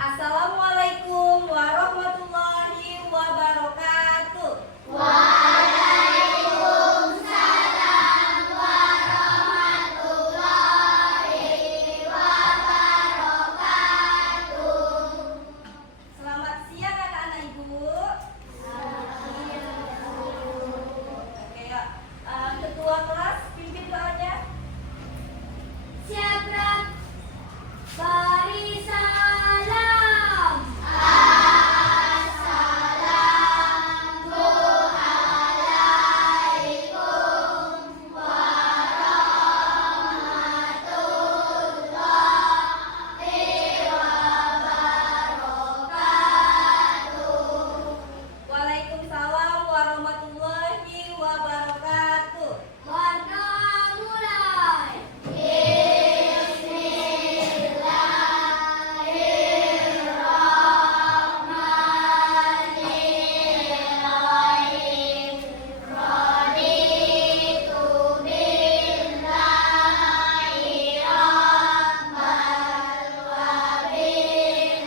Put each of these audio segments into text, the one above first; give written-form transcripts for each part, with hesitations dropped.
Assalamualaikum warahmatullahi wabarakatuh. Waalaikumsalam warahmatullahi wabarakatuh. Selamat siang anak-anak ibu. Oke ya. Ketua kelas pimpin doanya. Siap, Ram. Bari salam. Assalamualaikum warahmatullahi wabarakatuh. Waalaikumsalam warahmatullahi wabarakatuh. Warna mulai. Bismillahirrahmanirrahim. Raditu billahi rabban wa bil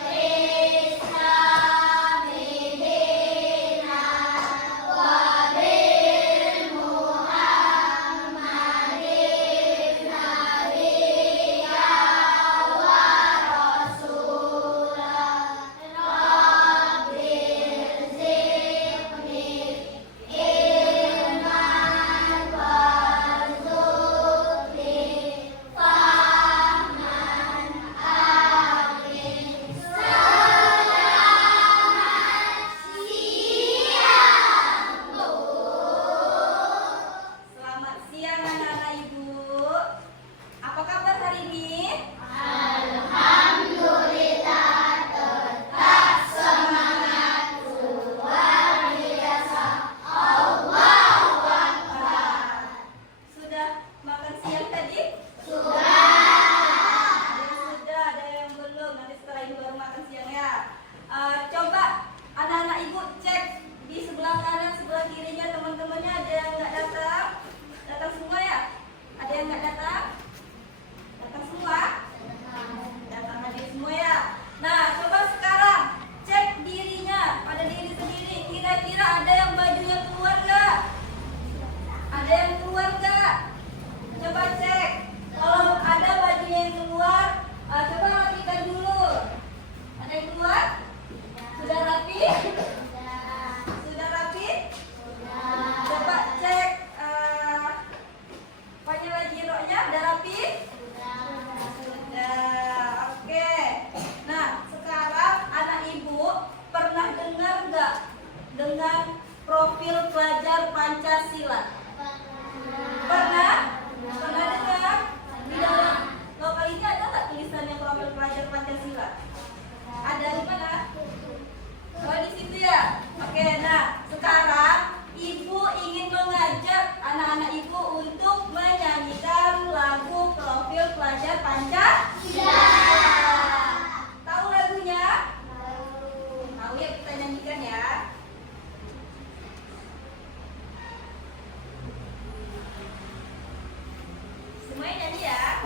islami dinan wa bil Muhammadin nabiyya wa rasulah. Rabbil zidni ilman warzuqni fahman amin. Selamat siang anak-anak ibu. Apa kabar hari ini? Alhamdulillah, tetap semangat, luar biasa. Allahu Akbar. Sudah makan siang tadi? Sudah. Ada yang sudah, ada yang belum. Nanti setelah ini baru makan siang ya. Coba anak-anak ibu cek di sebelah kanan, sebelah kirinya teman-temannya ada yang nggak datang? Datang semua ya? Ada yang nggak datang? Datang semua? Datang hadir semua ya. Nah, coba sekarang cek dirinya, pada diri sendiri. Kira-kira ada yang bajunya keluar nggak? Ada yang keluar nggak? Coba cek. Kalau ada bajunya yang keluar, coba rapikan dulu. Ada yang keluar? Sudah rapi? Sudah rapi? Coba cek. Pokoknya lagi roknya udah rapi? Sudah. Oke. Nah, sekarang anak ibu pernah dengar nggak dengan profil pelajar Pancasila? Pernah? Pernah dengar? Di dalam lokal ini ada nggak tulisannya profil pelajar Pancasila? Ada di mana? Oh, di situ ya? Oke, nah sekarang ibu ingin mengajak anak-anak ibu untuk menyanyikan lagu profil pelajar Pancasila. Tahu lagunya? Tahu ya, kita nyanyikan ya. Semuanya nyanyi ya.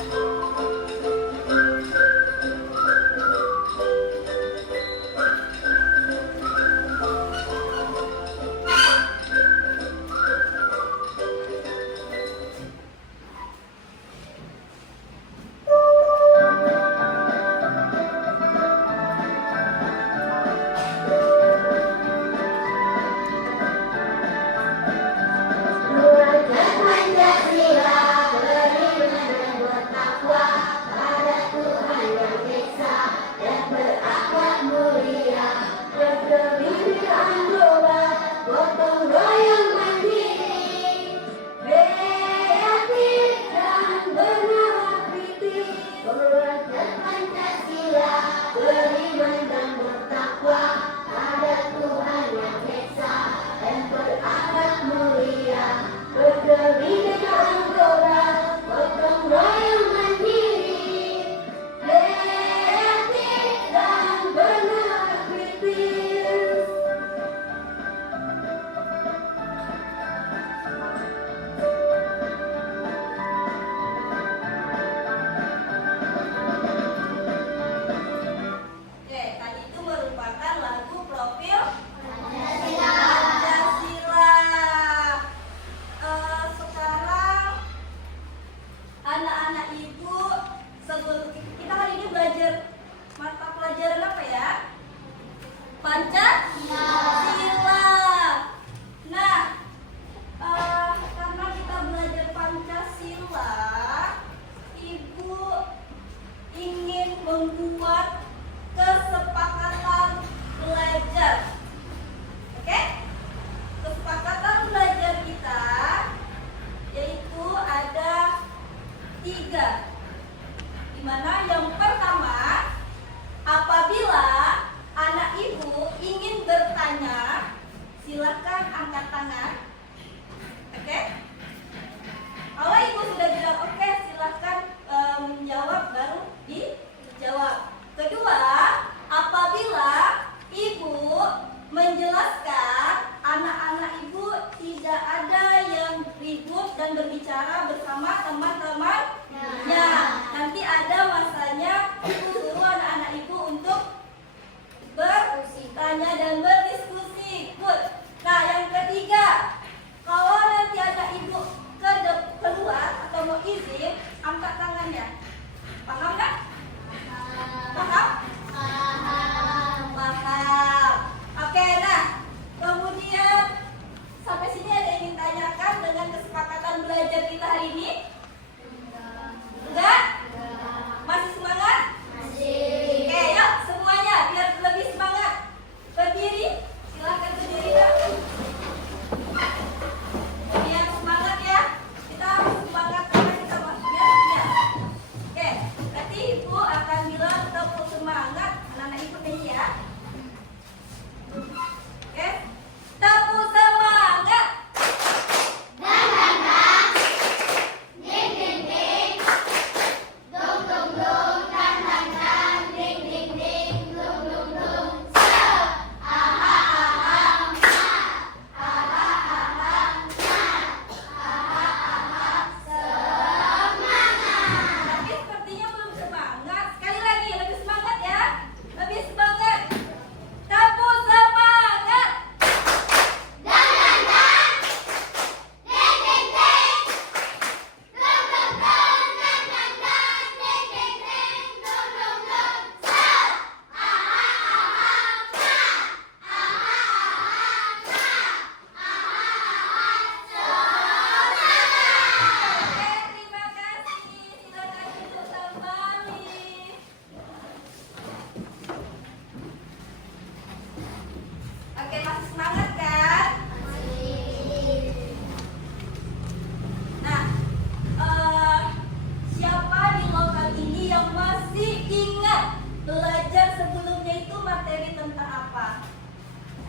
belajar sebelumnya itu materi tentang apa?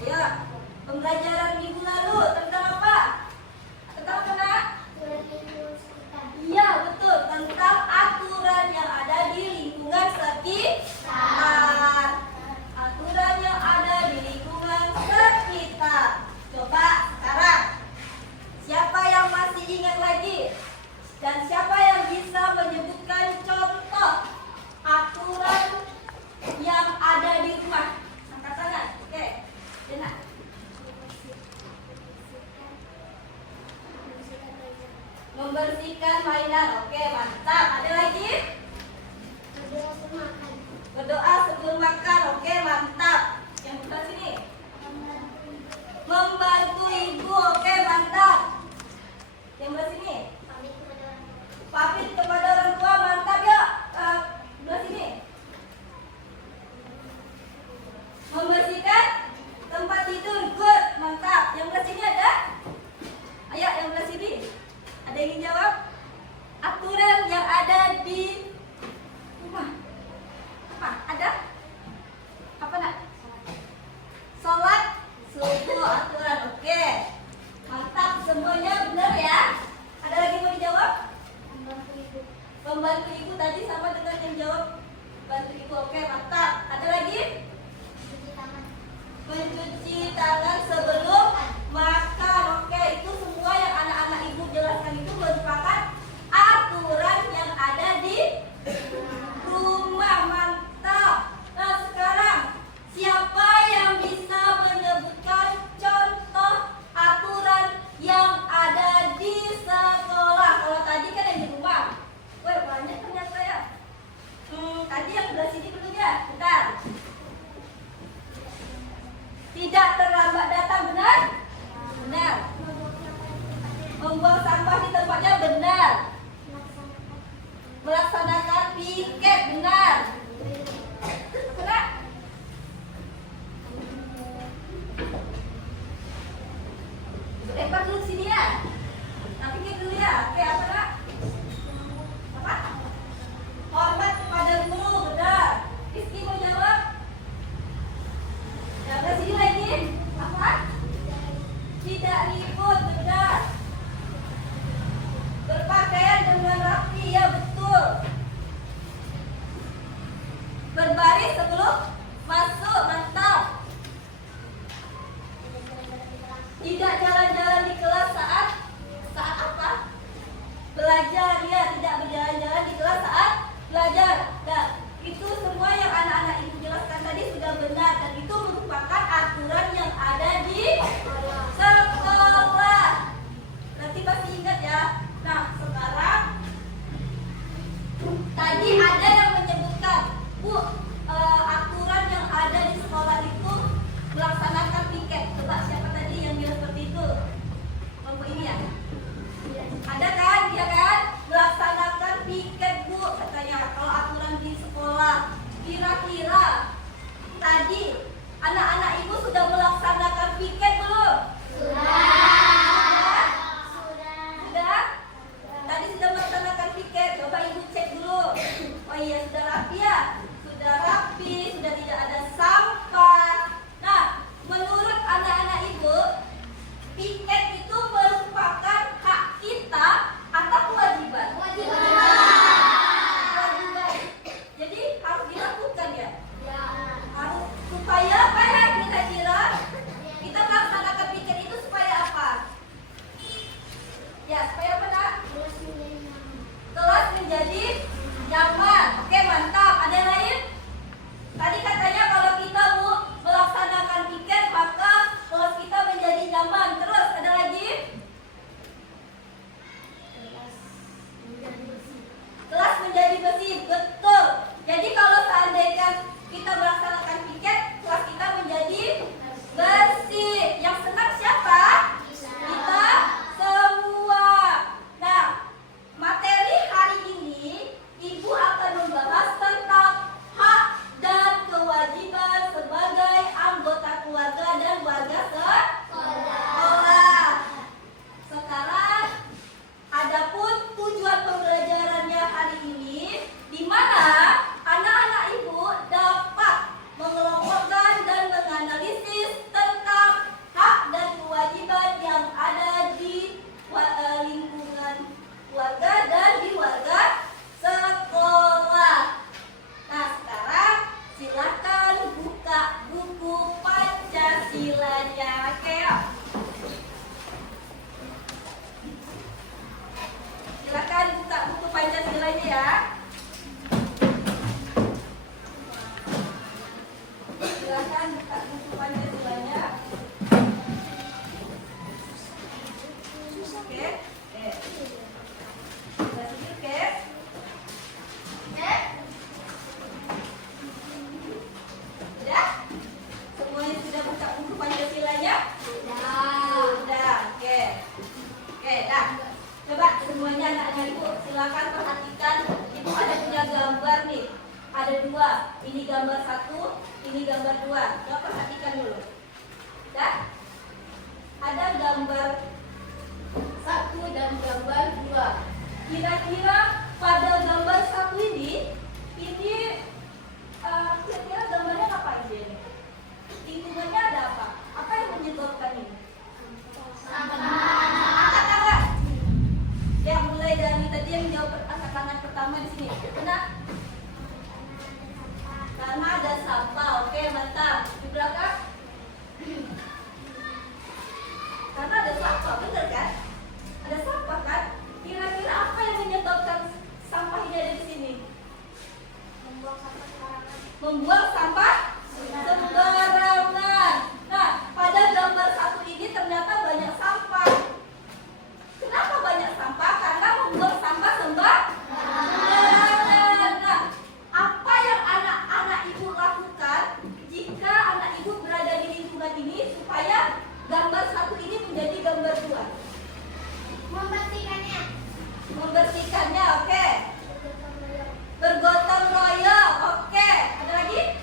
Ayo, pembelajaran minggu lalu tentang apa? Tentang apa, Nak? Iya, betul. Tentang aturan yang ada di lingkungan sekitar. Aturan yang ada di lingkungan sekitar. Coba sekarang, siapa yang masih ingat lagi? Dan siapa yang bisa menyebutkan contoh aturan yang ada di rumah? Angkat tangan. Oke. Dena. Membersihkan mainan. Oke, mantap. Ada lagi? Berdoa sebelum makan. Oke, mantap. Yang sebelah sini. Membantu ibu. Oke, mantap. Yang sebelah sini. Pamit kepada orang tua. Mantap ya. Sebelah sini. Membersihkan tempat tidur. Good. Mantap. Yang sebelah sini ada? Ayo, yang sebelah sini. Ada yang ingin jawab? Aturan yang ada di rumah. Apa? Ada? Apa, Nak? Sholat subuh aturan. Oke. Mantap. Semuanya benar ya? Ada lagi yang mau dijawab? Membantu ibu tadi sama dengan yang jawab bantu ibu. Oke, mantap. Ada lagi? Mencuci tangan sebelum makan. Oke, itu semua yang anak-anak ibu jelaskan itu merupakan aturan yang ada di rumah. Mantap. Nah, sekarang siapa yang bisa menyebutkan contoh aturan yang ada di sekolah? Kalau tadi kan yang di rumah. Wah, banyak ternyata ya. Tadi yang sebelah sini belum ya? Bentar. Tidak terlambat datang, benar? Benar. Membuang sampah di tempatnya, benar. Melaksanakan piket, benar. Benar? Lempar dulu sini ya. Nah, pikir dulu ya. Oke, apa, Nak? Apa? Hormat kepada guru, benar. Rizky mau jawab? Yang ke sini lagi. Apa? Tidak ribut, benar. Berpakaian dengan rapi, ya betul. Berbaris sebelum masuk, mantap. Tidak jalan-jalan di kelas saat apa? Belajar, ya. Tidak berjalan-jalan di kelas saat belajar. Nah, itu semua yang anak-anak ibu jelaskan tadi sudah benar dan itu merupakan aturan yang ada di sekolah. Nanti pasti ingat ya. Nah, sekarang tadi ada yang menyebutkan, Bu, aturan yang ada di sekolah itu melaksanakan piket. Coba siapa tadi yang bilang seperti itu? Kelompok ini ya? Ada kan? Dia kan? Melaksanakan piket, Bu, katanya. Kalau aturan di sekolah, kira-kira tadi anak-anak ibu sudah melaksanakan piket belum? Sudah. Sudah? Tadi sudah melaksanakan piket. Coba ibu cek dulu. Oh iya, sudah rapi ya? Sudah rapi, sudah tidak ada sampah. Nah, menurut anak-anak ibu, piket itu merupakan hak kita atau kewajiban? Kewajiban. Jadi harus dilakukan ya? Harus. Supaya apa ya kira-kira? buka buku Pancasilanya. Oke. Sudah sedikit, oke? Sudah? Semuanya sudah buka buku Pancasilanya? Sudah, oke. Oke, dah. Coba semuanya anak-anak ibu silakan perhatikan. Ibu ada punya gambar nih. Ada dua. Ini gambar satu, ini gambar dua. Coba perhatikan dulu. Dah? Ada gambar satu dan gambar dua. Kira-kira pada gambar satu ini kira-kira gambarnya apa aja ini? Lingkungannya ada apa? Apa yang menyebabkan ini? Angkat tangan. Ya, mulai dari tadi yang jawab angkat tangan pertama di sini. Benar? Karena ada sampah. Oke, mantap. Di belakang? Karena ada sampah, benar kan? Ada sampah kan? Kira-kira apa yang menyebabkan sampah ini ada di sini? Membuang sampah sembarangan. Nah, pada gambar satu ini ternyata banyak sampah. Kenapa banyak sampah? Karena membuang sampah sembarangan. Nah, apa yang anak-anak ibu lakukan jika anak ibu berada di lingkungan ini supaya gambar satu ini menjadi gambar dua? Membersihkannya, oke. Bergotong royong, oke. Ada lagi?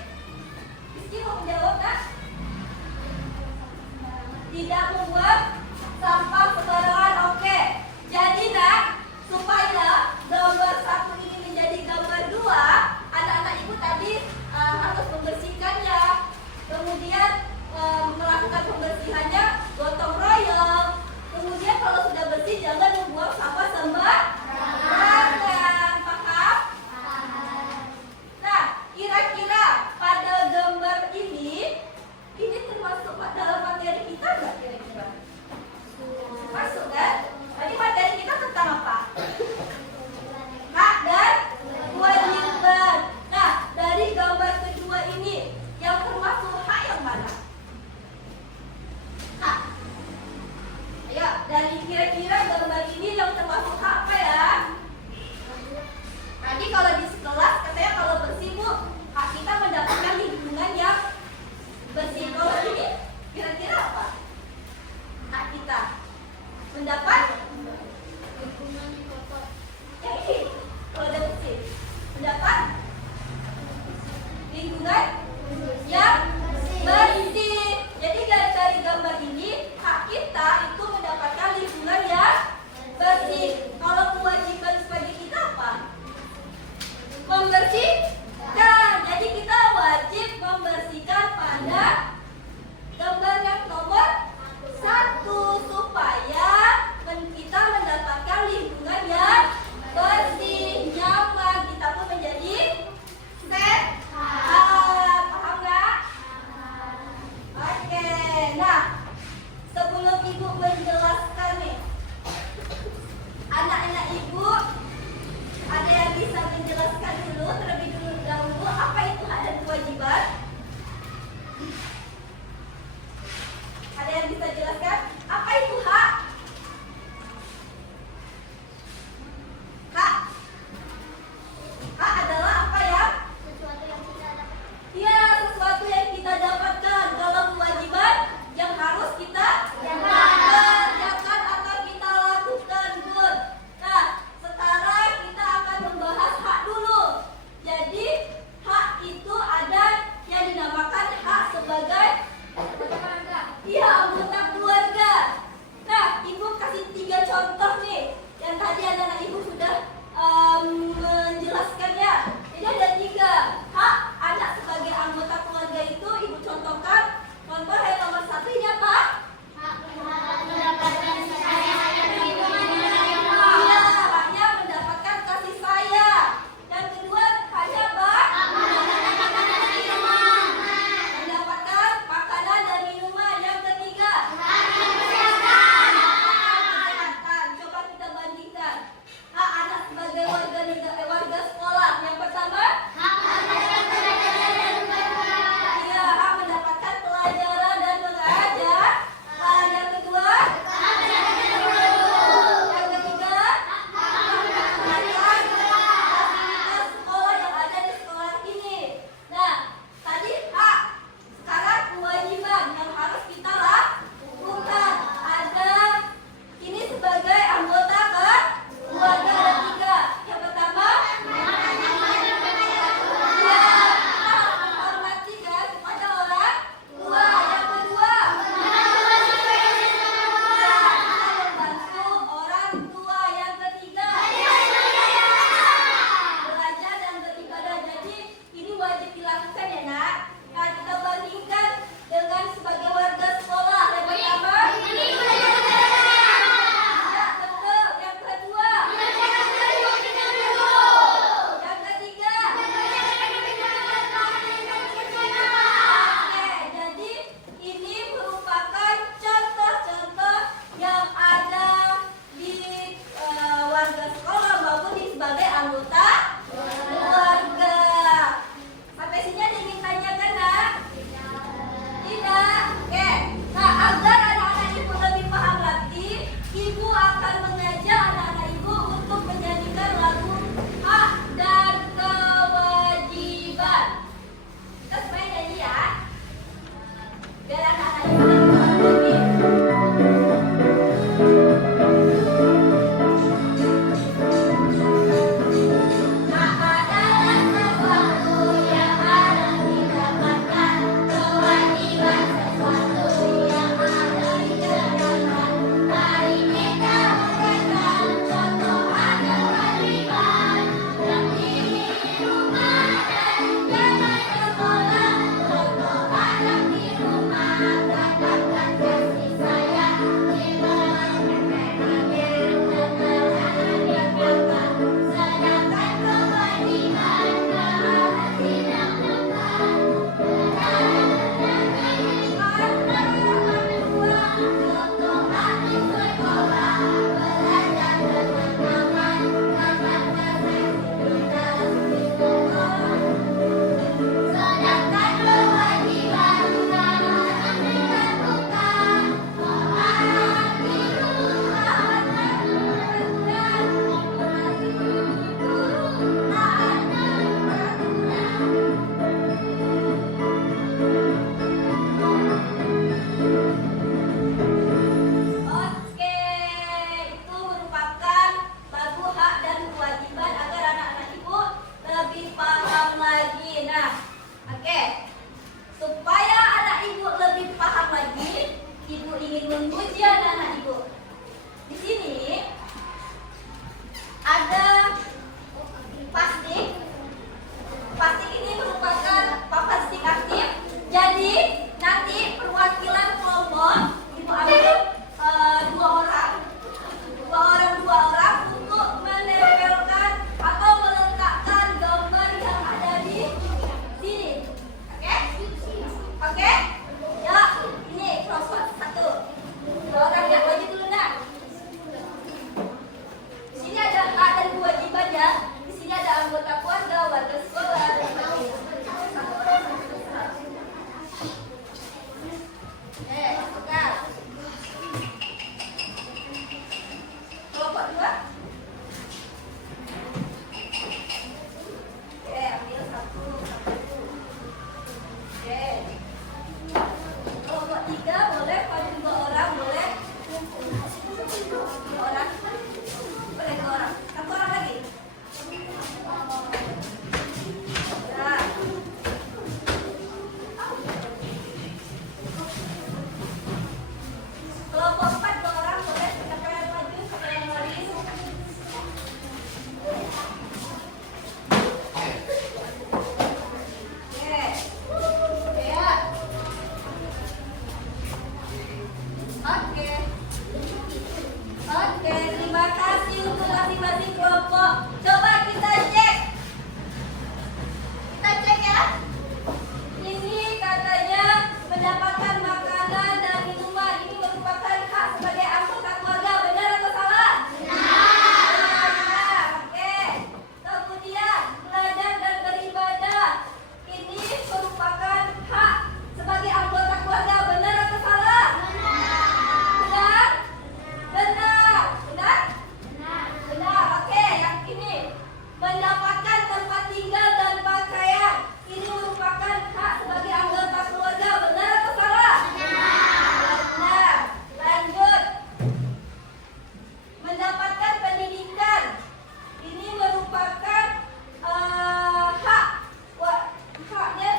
Rizky mau menjawab, kan? Tidak membuang sampah sembarangan, oke. Jadi nak, supaya gambar satu ini menjadi gambar dua, anak-anak ibu tadi harus membersihkannya. Kemudian melakukan pembersihannya gotong royong. Kemudian kalau sudah bersih jangan membuang sampah sembarangan. Paham? Nah, kira-kira pada gambar ini termasuk dalam materi kita nggak kira-kira? Masuk kan? Tadi materi kita tentang apa? Hak dan kewajiban. Nah, dari gambar kedua ini yang termasuk hak yang mana? Hak. Ayo, dari kira-kira gambar ini yang termasuk hak apa ya? Tadi kalau di sekelas katanya kalau bersih bu, hak kita mendapatkan lingkungan yang bersih. Kalau ini kira-kira apa? Hak kita mendapat lingkungan yang kotor. Yang ini kalau udah bersih mendapat lingkungan yang bersih. Jadi dari gambar ini hak kita itu mendapatkan lingkungan yang bersih. Kalau kewajiban sebagai kita apa? Membersihkan. Jadi kita wajib membersihkan pada gambar yang nomor satu supaya kita mendapatkan lingkungan yang bersih, nyaman, kita pun menjadi sehat. Paham nggak?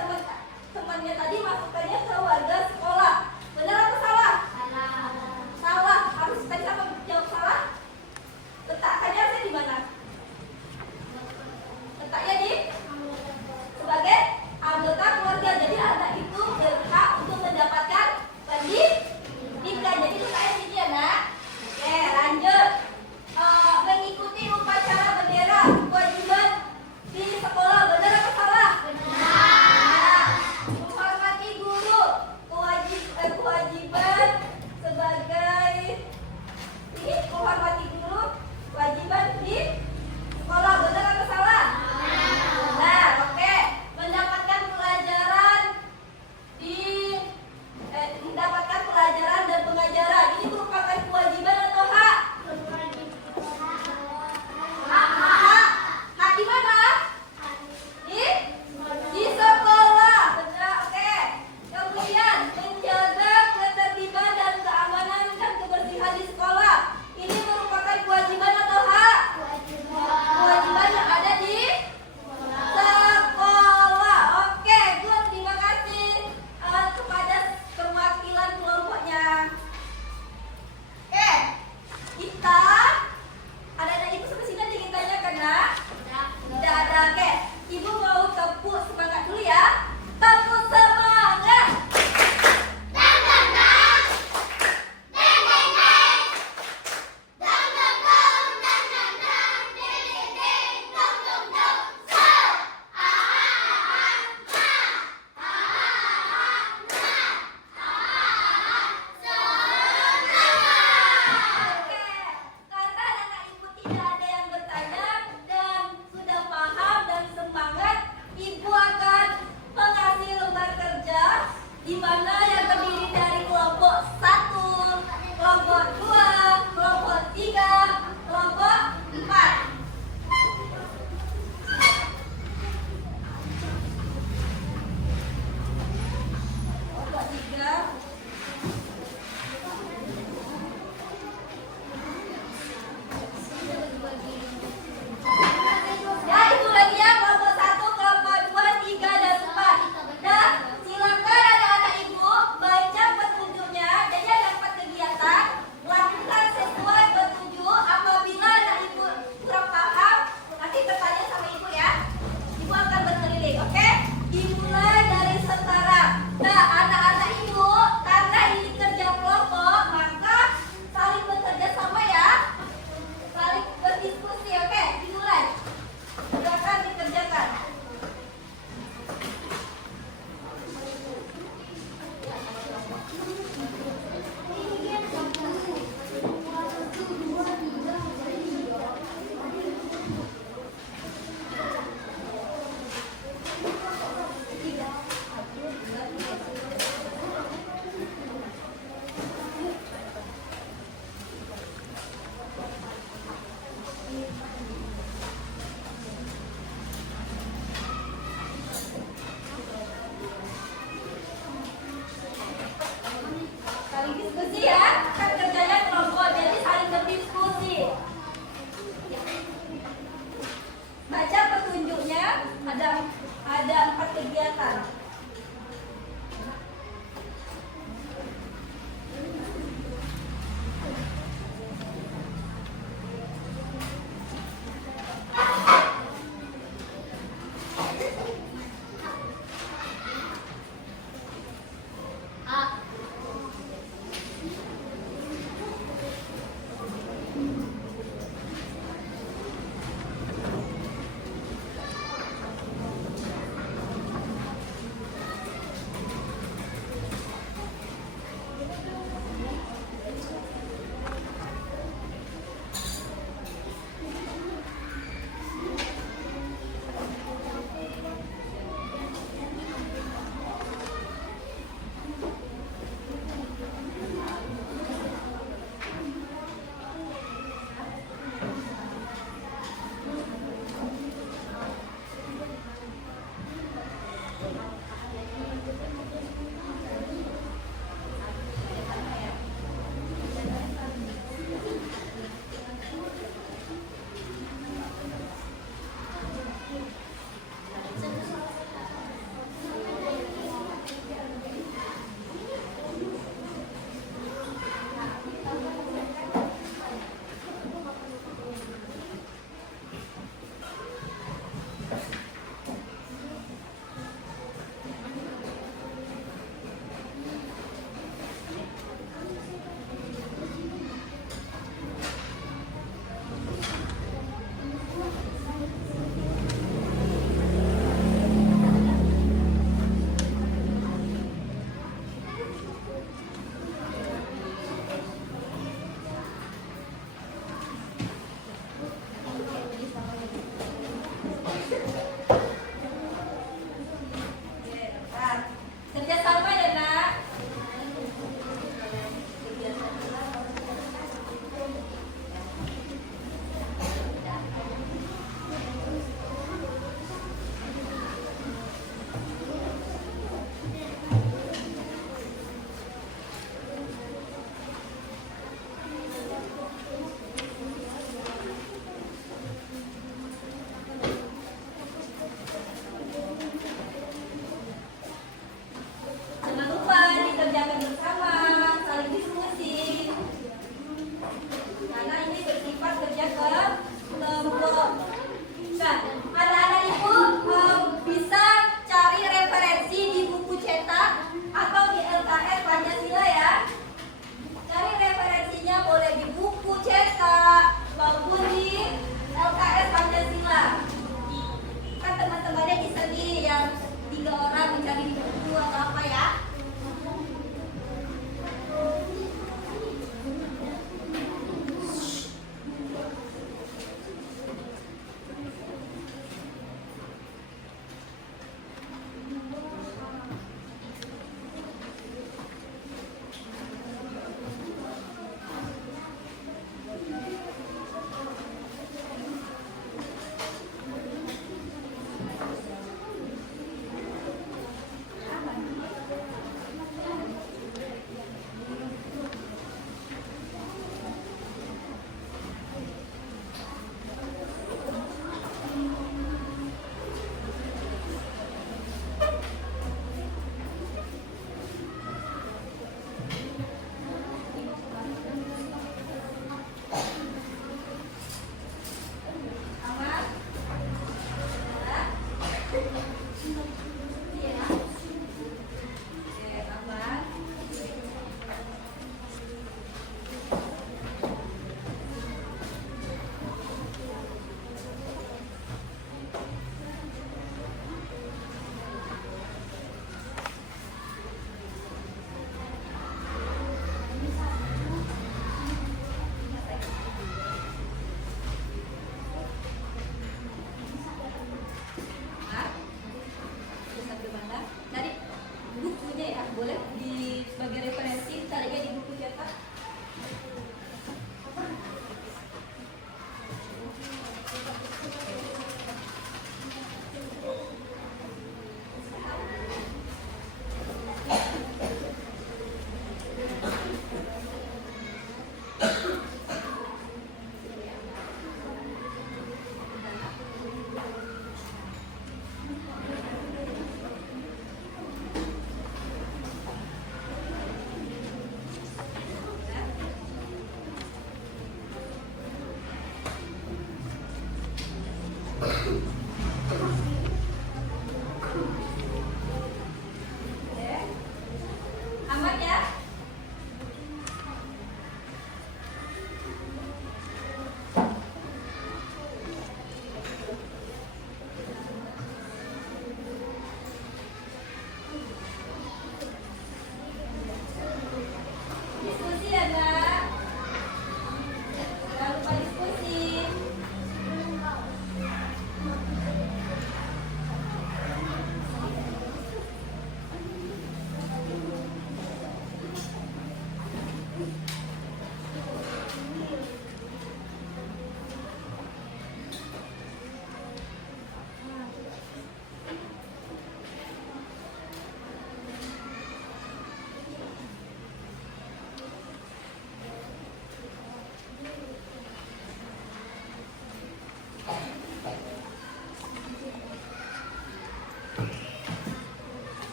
teman-temannya tadi masukkannya ke warga sekolah. Benar atau salah? Salah. Harus tadi siapa jawab salah? Letakkannya saya di mana? Letaknya di sebagai anggota keluarga. Jadi anak itu berhak untuk mendapatkan pendidikan. Jadi letaknya di sini ya, Nak. Oke, lanjut. Mengikuti upacara bendera kewajiban di sekolah. Benar atau salah? Benar. Menghormati guru kewajiban sebagai ini menghormati guru kewajiban di sekolah. Benar atau salah? Benar. Oke. Mendapatkan pelajaran mendapatkan pelajaran dan pengajaran ini merupakan kewajiban atau hak? Hak di mana? Di sekolah. Benar. Oke. Kemudian menjaga ketertiban dan keamanan dan kebersihan di sekolah. Ini merupakan kewajiban atau hak? Kewajiban yang ada di sekolah. Oke, good. Terima kasih kepada perwakilan kelompoknya. Oke, kita anak-anak ibu sampai sini ada yang ditanyakan, Nak? Tidak ada. Oke, ibu mau tepuk semangat dulu ya. Tepuk semangat. Oke, karena anak ibu tidak ada yang bertanya dan sudah paham dan semangat, ibu akan mengasih lembar kerja di mana yang terdiri dari kelompok 1, kelompok 2, kelompok 3, kelompok 4. Kelompok 3. Ya, itu lagi ya, kelompok 1, kelompok 2, 3, dan 4. Nah, silakan anak-anak ibu baca petunjuknya. Jadi ada 4 kegiatan. Lakukan sesuai petunjuk. Apabila anak ibu kurang paham, nanti bertanya sama ibu ya. Ibu akan berkeliling, oke? Dimulai dari setara. Nah, anak-anak ibu, karena ini kerja kelompok, maka saling bekerja sama ya. Saling berdiskusi, oke? Dimulai. Silakan dikerjakan. Saling diskusi ya, kan kerjanya kelompok, jadi saling berdiskusi. Baca petunjuknya, ada 4 kegiatan.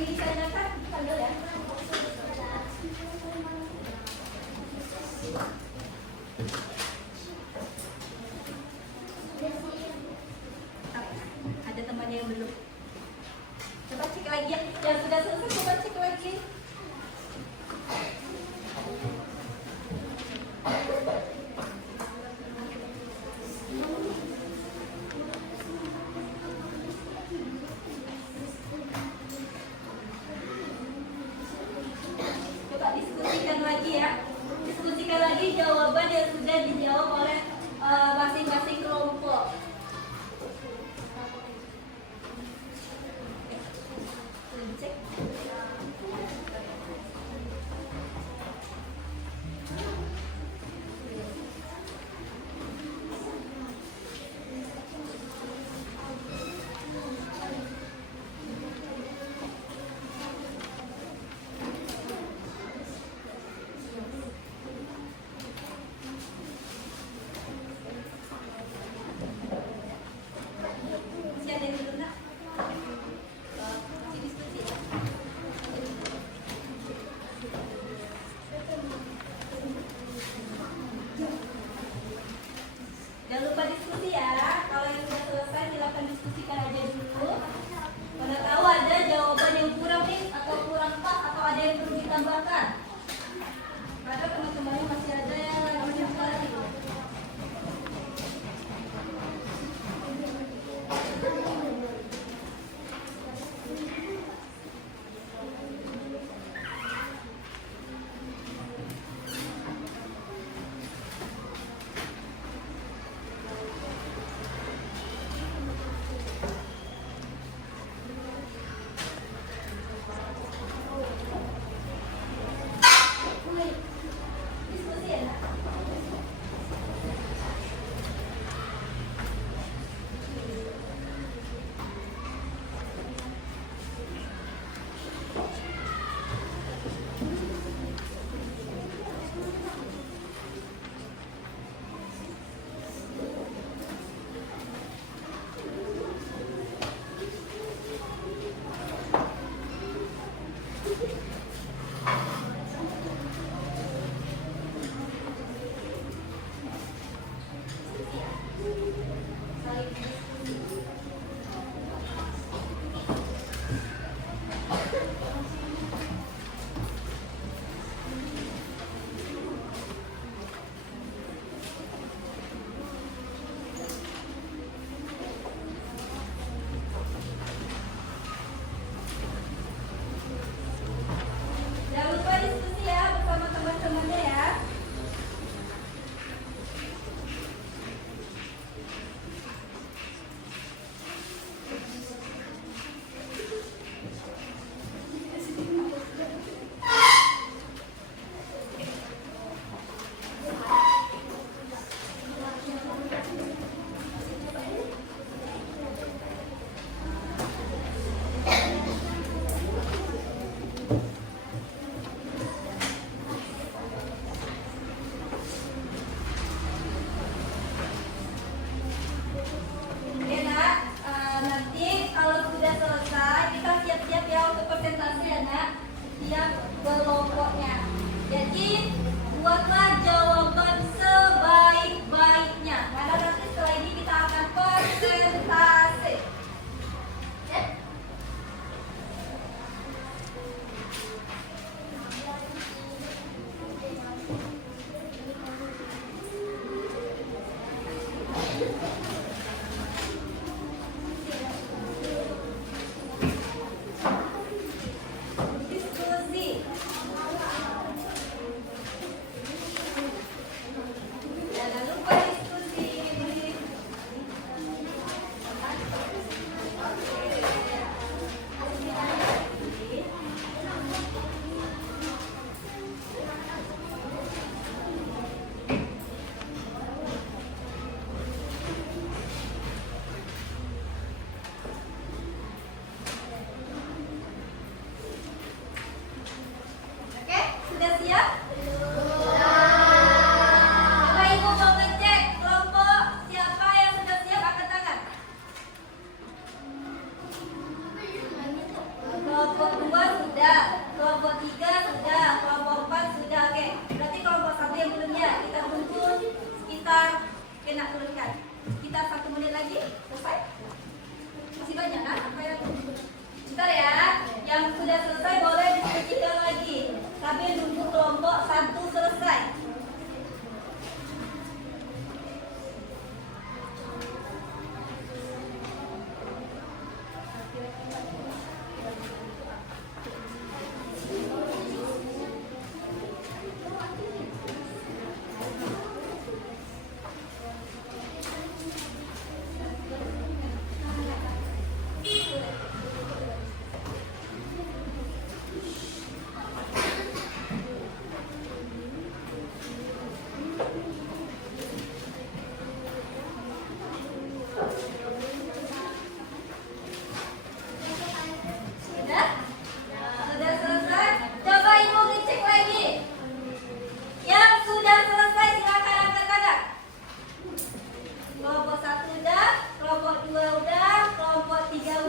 yang ditanyakan panggil ya. Ada temannya yang belum. Coba cek lagi ya. Yang sudah selesai coba cek lagi. Coba diskusikan lagi ya. Diskusikan lagi jawaban yang sudah dijawab oleh masing-masing kelompok. Cek. Siapa yang dulu nak? Diskusi ya. Jangan lupa diskusi ya. Kalau yang sudah selesai silakan diskusikan aja dulu. Mana tahu ada jawaban yang kurang nih atau kurang pas atau ada yang perlu ditambahkan. Karena teman-temannya masih ada yang lagi mencari. Diskusi ya nak? Saling diskusi. Jangan lupa diskusi ya bersama teman-temannya ya. Oke nak, nanti kalau sudah selesai kita siap-siap ya untuk presentasi ya nak. Siap kelompoknya. Jadi buatlah jawaban sebaik-baiknya. Karena nanti setelah ini kita akan presentasi. Ya? Diskusi.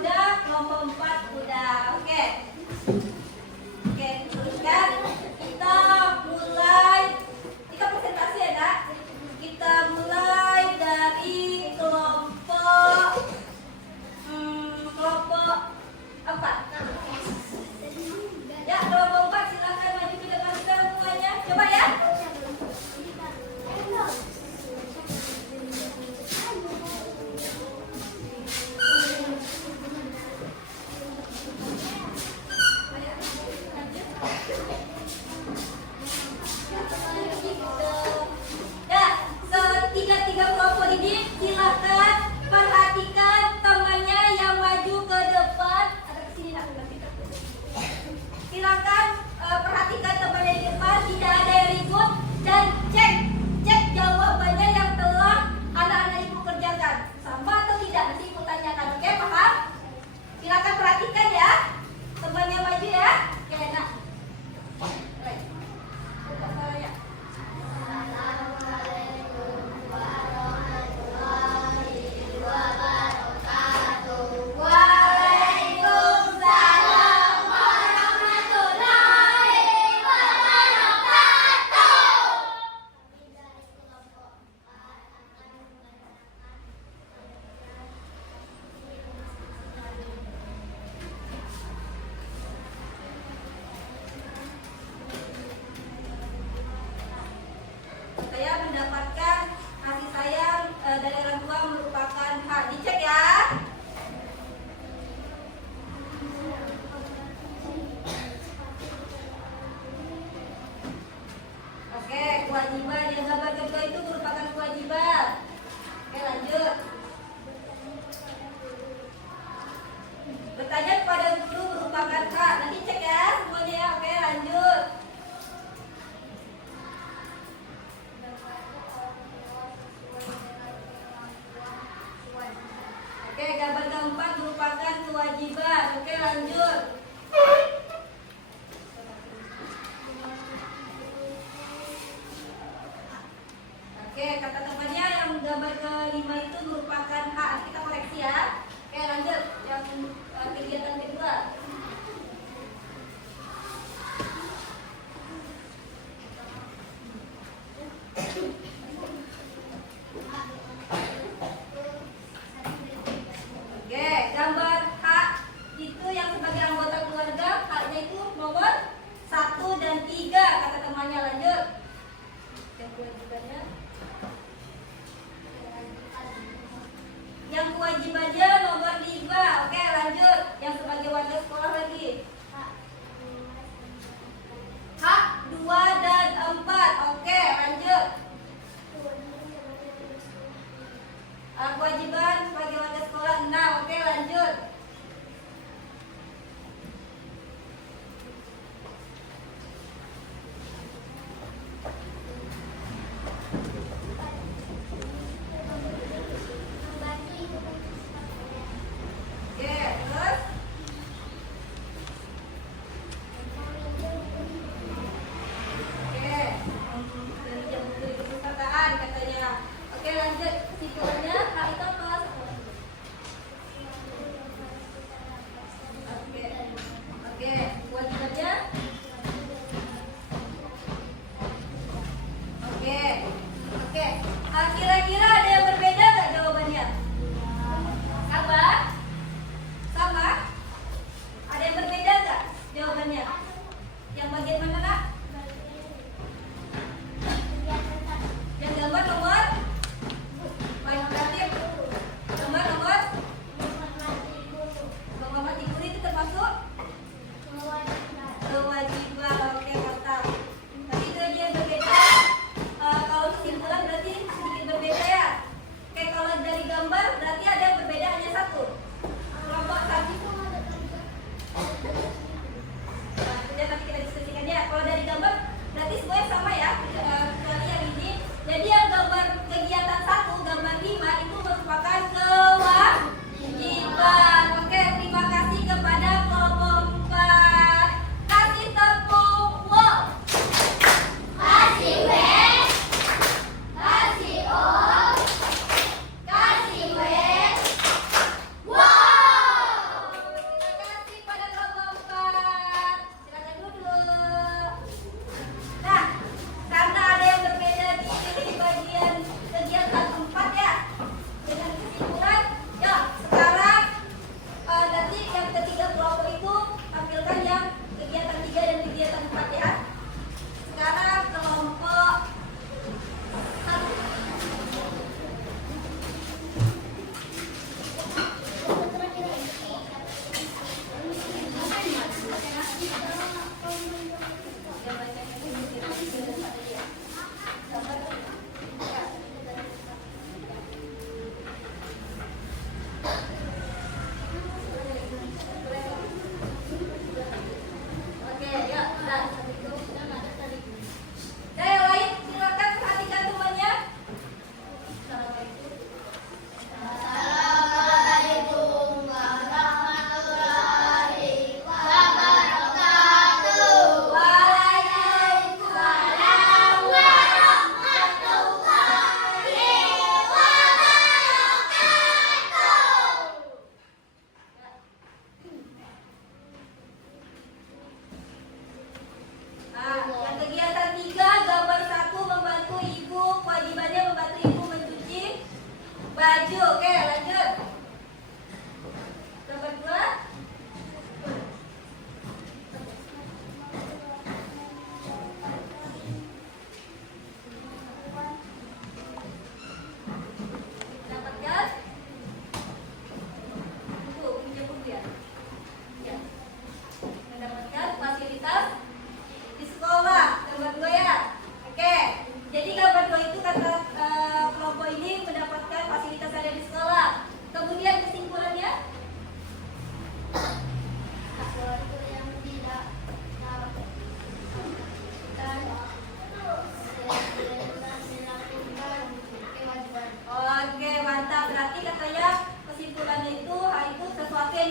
udah, kelompok 4 udah. Oke. Oke, teruskan. Kita mulai. Kita presentasi ya, Nak. Kita mulai dari kelompok 4. Ya, kelompok 4 silakan maju ke depan semuanya. Coba ya. Ya, tiga kelompok ini silakan perhatikan temannya yang maju ke depan. Ada kesini nak silakan perhatikan temannya di depan, tidak ada yang ribut dan cek jawabannya yang telah anak-anak ibu kerjakan. Sama atau tidak? Nanti ibu tanyakan. Oke, paham? Silakan perhatikan ya. Temannya maju ya. Oke, nak. Baik. Buka suaranya. Waalaikumsalam warahmatullahi Saya mendapatkan kasih sayang dari orang tua merupakan hak. Dicek ya. Oke, kewajiban yang gambar kedua itu merupakan kewajiban. Oke, lanjut. Bertanya kepada guru merupakan hak. Nanti cek ya semuanya ya. Oke, lanjut. Oke, gambar keempat merupakan kewajiban. Oke, lanjut. Oke, kata temannya yang gambar kelima itu merupakan hak. Kita koreksi ya. Oke, lanjut. Yang kegiatan kedua. Oke, gambar hak itu yang sebagai anggota keluarga, haknya itu nomor 1 dan 3 kata temannya. Lanjut. Yang kewajibannya. Yang kewajibannya nomor 5. Oke, lanjut. Yang sebagai warga sekolah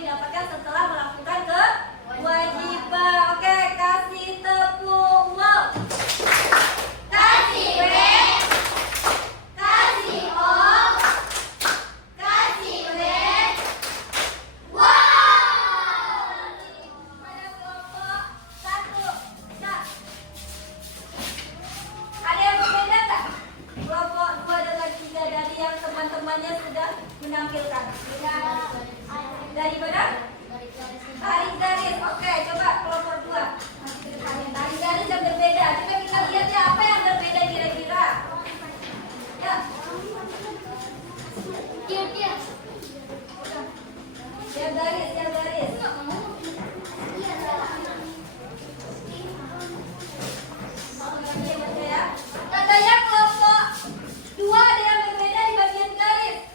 yang didapatkan setelah melakukan kewajiban. Oke, kasih tepuk wow. Kasih W, kasih O, kasih W. Wow. Pada kelompok 1. Nah, ada yang berbeda nggak? Kelompok 2 dengan 3 dari yang teman-temannya sudah menampilkan. Dari mana? Garis-garis. Oke, coba kelompok 2. Garis-garis yang berbeda. Coba kita lihat ya apa yang berbeda kira-kira. Ya. Yang garis. Katanya kelompok 2 ada yang berbeda di bagian garis.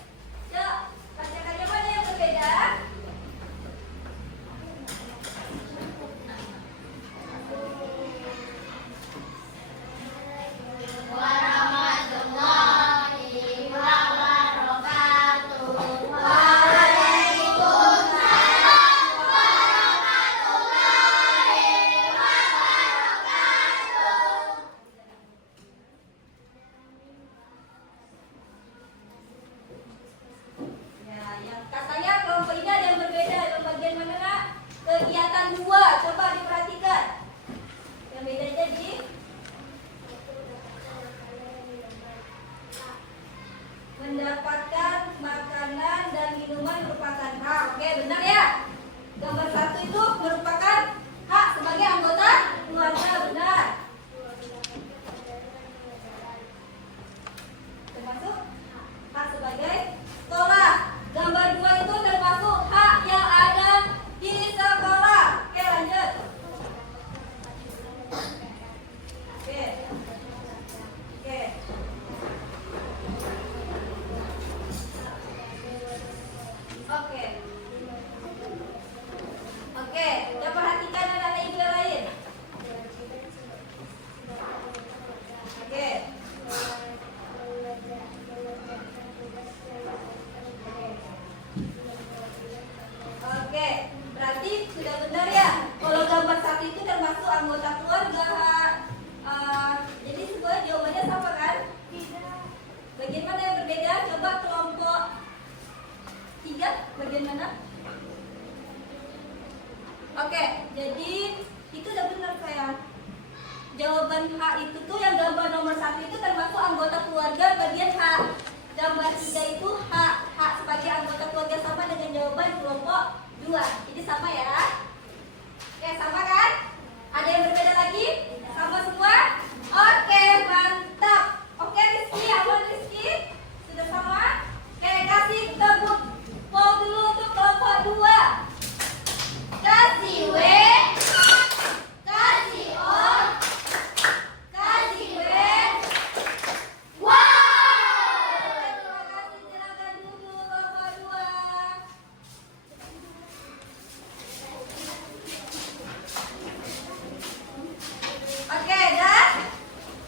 Ya, bacakannya mana yang berbeda? Warahmatullahi wabarakatuh. Waalaikumsalam warahmatullahi wabarakatuh. Ya, yang katanya kelompok ini ada yang berbeda. Yang bagian mana nak? Kegiatan 2. Coba diperhatikan. Yang bedanya di mendapatkan makanan dan minuman merupakan hak. Oke, benar ya? Gambar 1 itu merupakan hak sebagai anggota keluarga, benar. Termasuk hak sebagai sekolah. Gambar 2 itu termasuk hak yang ada di sekolah. Oke, lanjut. Oke. Oke. Oke. Oke, coba perhatikan anak-anak ibu yang lain. Oke. Oke, berarti sudah benar ya. Kalau gambar 1 itu termasuk anggota keluarga. Jadi sebuah jawabannya sama kan? Tidak. Bagian mana yang berbeda? Coba kelompok 3, bagian mana? Oke, jadi itu udah benar saya. Jawaban H itu tuh yang gambar nomor 1 itu termasuk anggota keluarga bagian H. Gambar 3 itu H sebagai anggota keluarga sama dengan jawaban kelompok 2. Jadi sama ya. Oke, sama kan? Ada yang berbeda lagi? Sama semua? Oke, mantap. Oke, Rizky, aman Rizky? Sudah sama? Oke, kasih tepuk pol dulu untuk kelompok 2. Kasih W, kasih O, kasih W. Wow. Terima kasih, silakan duduk kelompok 2. Oke, dan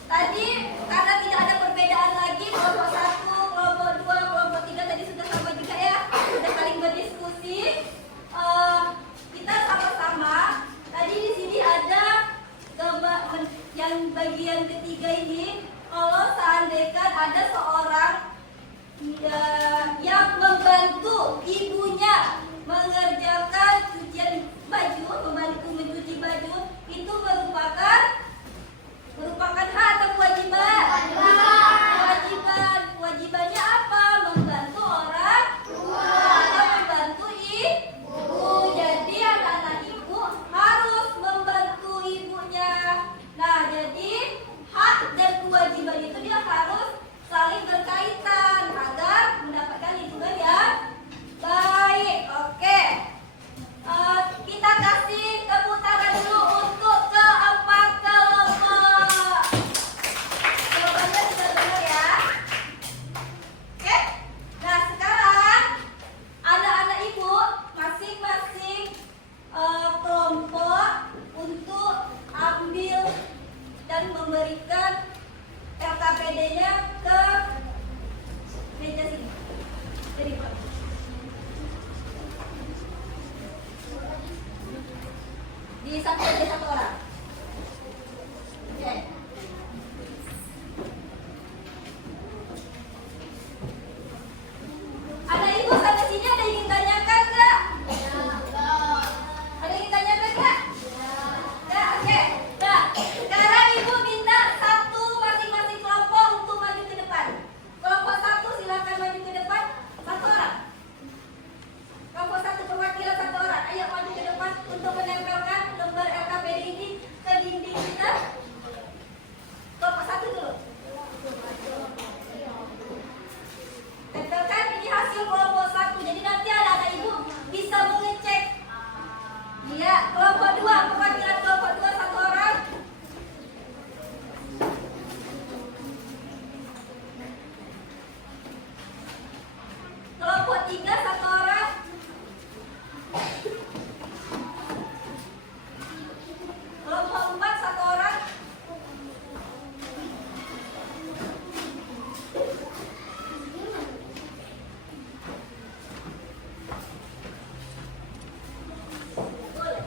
tadi karena tidak ada perbedaan lagi kelompok 1, kelompok 2, kelompok 3 tadi sudah sama juga ya, sudah saling berdiskusi. Kita sama-sama tadi di sini ada gambar yang bagian ketiga ini. Kalau seandainya ada seorang yang membantu ibunya mengerjakan cucian baju, membantu mencuci baju, itu merupakan hak atau kewajiban? Kewajiban. Kewajibannya apa? Membantu orang tua atau membantu ibu. Jadi anak-anak ibu harus membantu ibunya. Nah, jadi hak dan kewajiban itu dia harus saling berkaitan agar mendapatkan lingkungan yang baik. Oke. Kita kasih tepuk tangan dulu untuk keempat kelompok. Jawabannya sudah benar ya. Oke. Nah, sekarang anak-anak ibu masing-masing kelompok untuk ambil dan memberikan LKPD-nya ke meja sini. Jadi, Pak. Satu aja satu orang. Oke. Ada ibu sampai sini ada yang ingin tanyakan nggak? Ada yang ingin tanyakan nggak? Nggak, oke. Nah, sekarang ibu minta satu masing-masing kelompok untuk maju ke depan. Kelompok satu silakan maju ke depan. Satu orang. Kelompok satu perwakilan satu orang. Ayo maju ke depan untuk menempelkan lembar LKPD ini ke dinding kita. Kelompok satu dulu. Tempelkan ini hasil kelompok satu. Jadi nanti anak ibu bisa mengecek. Iya, kelompok dua perwakilan kelompok dua satu orang. Kelompok tiga satu orang. Kelompok empat satu orang. Boleh.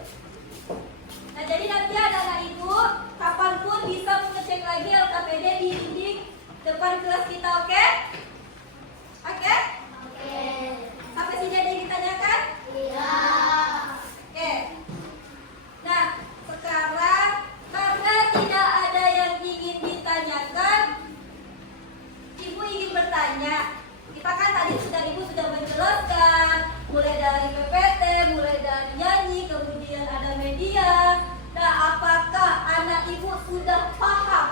Nah, jadi nanti anak ibu kapanpun bisa mengecek lagi LKPD di dinding depan kelas kita, oke? Oke? Sampai sini ada yang ditanyakan? Oke. Nah, sekarang karena tidak ada yang ingin ditanyakan, ibu ingin bertanya. Kita kan tadi ibu sudah menjelaskan, mulai dari PPT, mulai dari nyanyi, kemudian ada media. Nah, apakah anak ibu sudah paham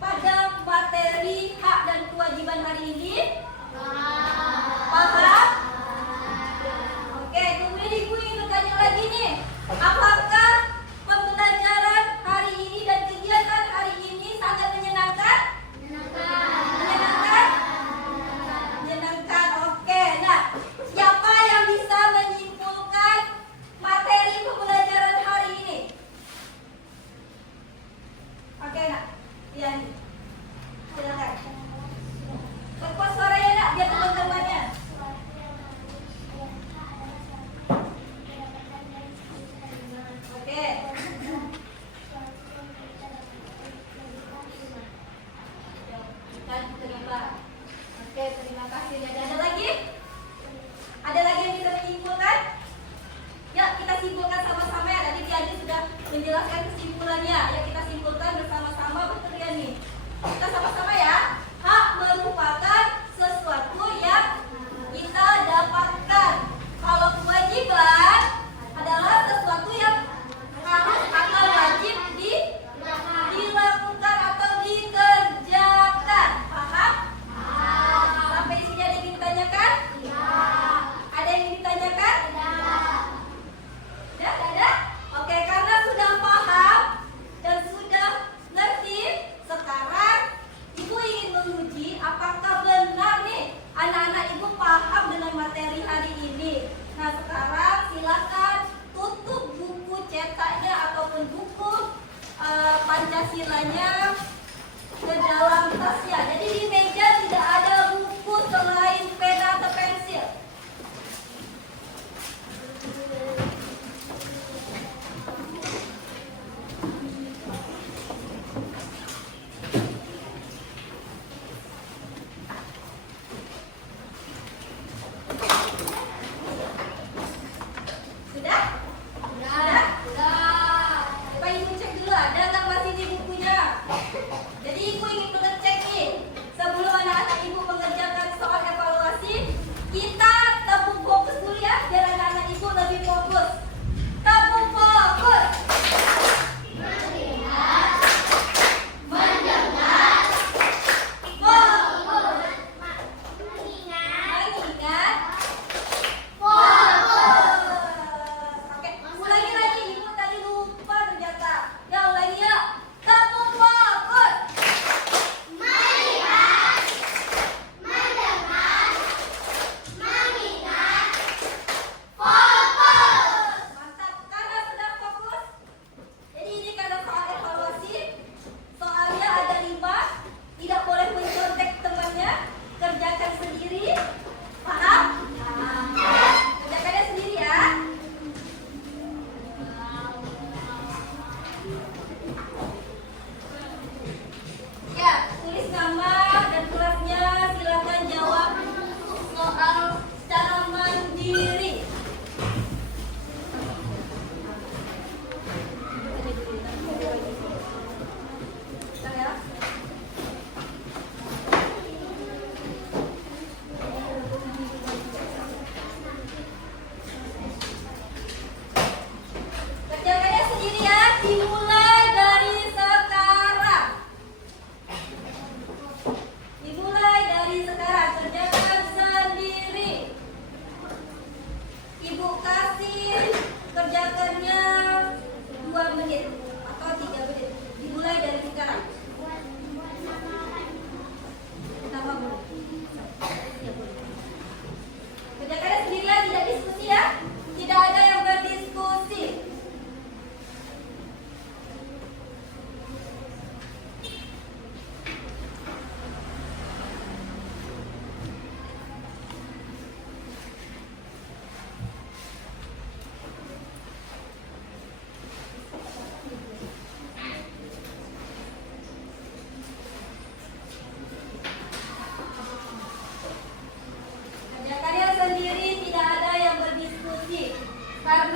pada materi hak dan kewajiban hari ini? Paham? Oke, kemudian ibu ingin bertanya lagi nih, apakah pembelajaran hari ini dan kegiatan hari ini sangat menyenangkan? Menyenangkan? Menyenangkan, oke. Nah, siapa yang bisa menyimpulkan materi pembelajaran hari ini? Oke, nak. Iya, silakan. Lepas suaranya, nak, biar teman-temannya. Oke. Dan terima. Oke, terima kasih. Ada lagi? Ada lagi yang bisa menyimpulkan? Ya, kita simpulkan sama-sama ya. Tadi Diani sudah menjelaskan kesimpulannya. Ya, kita simpulkan bersama-sama, betul ya nih. Kita sama-sama ya. Hak merupakan sesuatu yang kita dapatkan. Kalau kewajiban adalah sesuatu yang harus atau wajib dilakukan atau dikerjakan. Paham? Sampai di sini ada yang ingin ditanyakan? Ada yang ingin ditanyakan? Ya, ada? Oke, karena sudah paham dan sudah ngerti, sekarang ibu ingin menguji apakah benar nih anak-anak ibu paham dengan materi hari ini. Nah, sekarang silakan tutup buku cetaknya ataupun buku Pancasilanya ke dalam tasnya. Jadi di meja tidak ada buku selain pena atau pensil. Sudah? Sudah? Coba ibu cek dulu ada nggak masih di bukunya?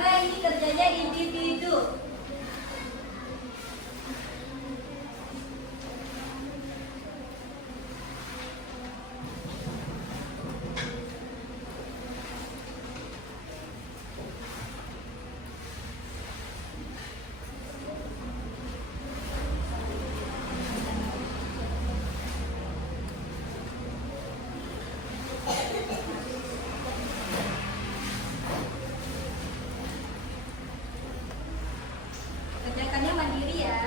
karena ini kerjanya individu. Kerjakannya mandiri ya.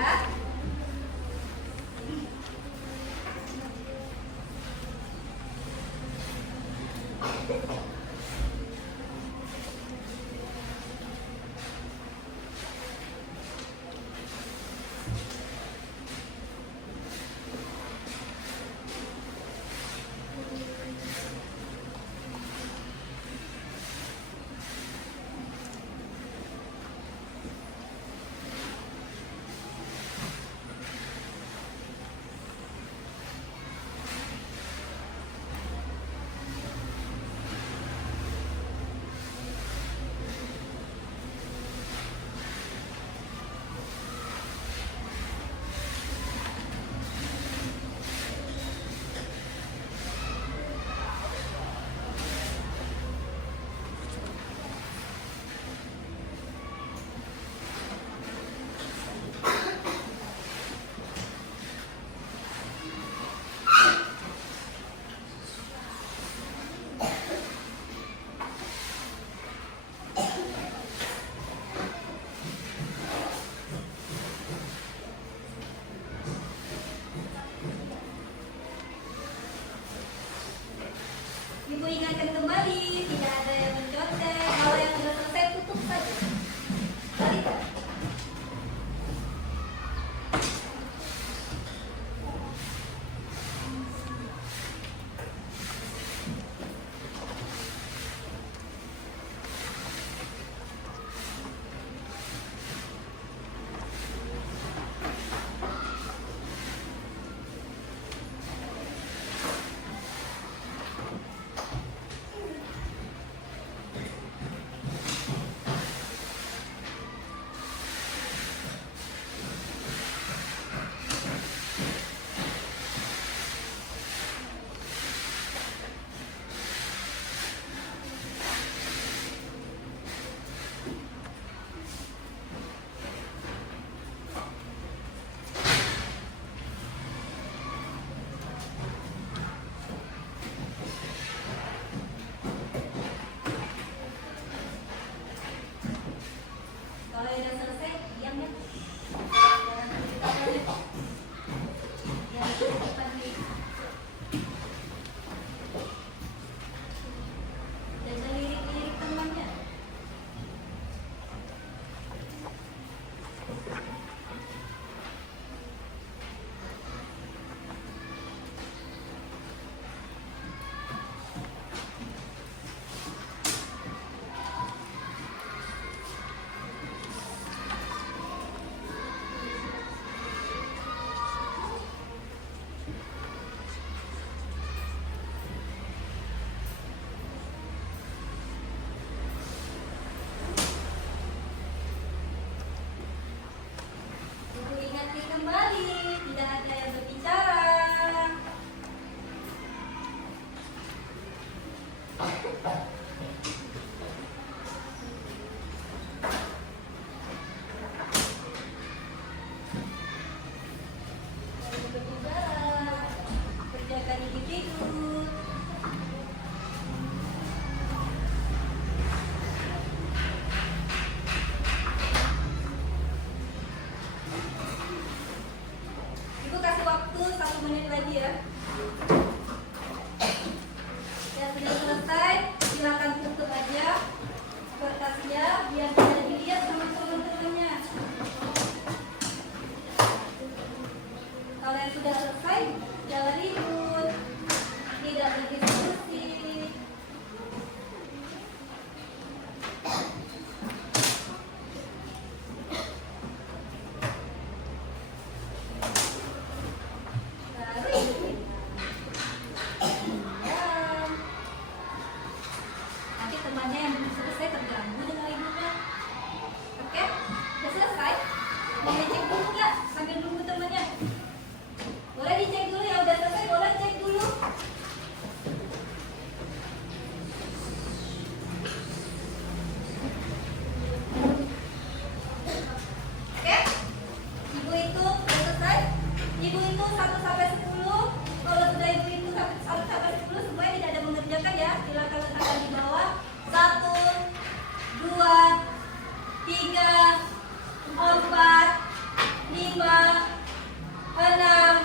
Ibu ingatkan kembali, tidak ada yang mencontek. Kalau yang sudah selesai tutup saja. Balik. Kalau yang sudah selesai, diam ya. Jangan cerita banyak. Yang di depan nih. Jangan lirik-lirik temannya. Boleh cek dulu nggak? Sambil nunggu temannya. Boleh dicek dulu ya, udah selesai boleh cek dulu. Oke? Ibu itu udah selesai. Ibu itu 1 sampai 10. Kalau sudah ibu itu 1 sampai 10 semuanya tidak ada mengerjakan ya. Silakan letakkan di bawah. 1, 2, 3, 4, 5, 6,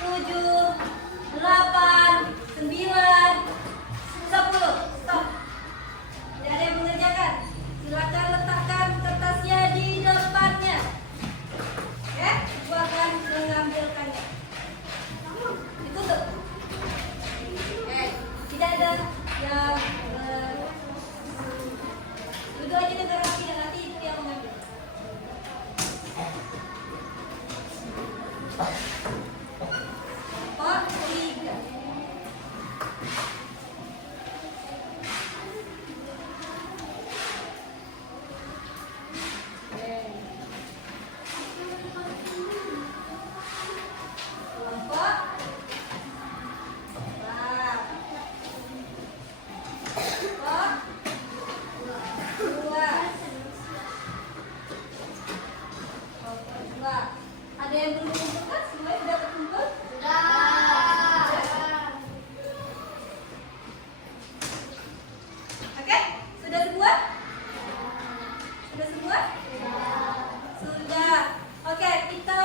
7, 8, 9, 10. Stop. Tidak ada yang mengerjakan. Silakan letakkan kertasnya di depannya. Ya, ibu akan mengambilkannya. Ditutup. Tidak ada yang duduk aja dengan rapi dan nanti ibu yang mengambil. Pot 3. Kelompok 4. Kelompok 2. Kelompok 2. Ada yang belum kumpulkan? Semuanya sudah terkumpul? Oke? Sudah semua? Sudah semua? Sudah. Oke, kita